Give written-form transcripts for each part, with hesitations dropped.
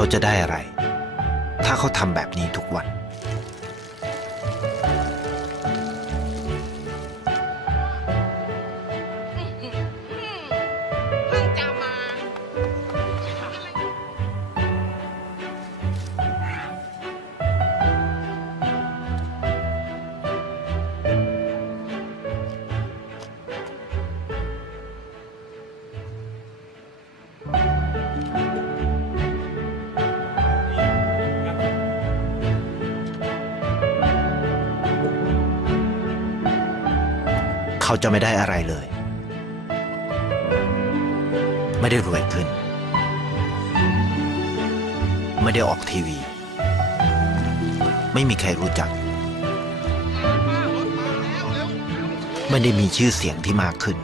เขาจะได้อะไรถ้าเขาทำแบบนี้ทุกวันเพิ่งจะมาเขาจะไม่ได้อะไรเลย ไม่ได้รวยขึ้น ไม่ได้ออกทีวี ไม่มีใครรู้จัก ไม่ได้มีชื่อเสียงที่มากขึ้น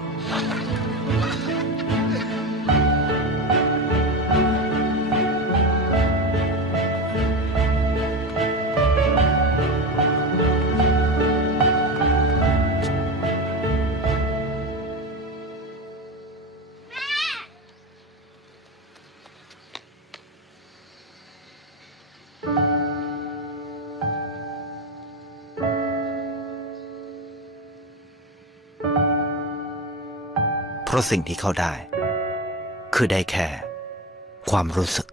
เพราะสิ่งที่เขาได้ คือได้แค่ความรู้สึก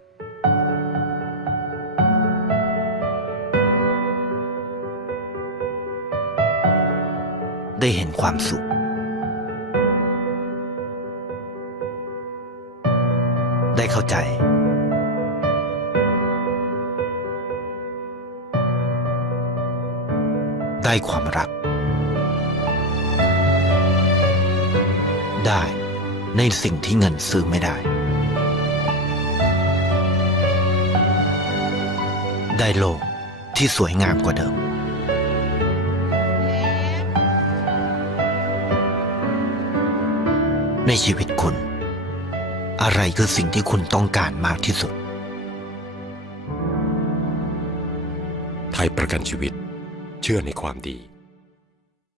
ได้เห็นความสุข ได้เข้าใจ ได้ความรัก ได้ในสิ่งที่เงินซื้อไม่ได้ ได้โลกที่สวยงามกว่าเดิม ในชีวิตคุณ อะไรคือสิ่งที่คุณต้องการมากที่สุด ไทยประกันชีวิตเชื่อในความดี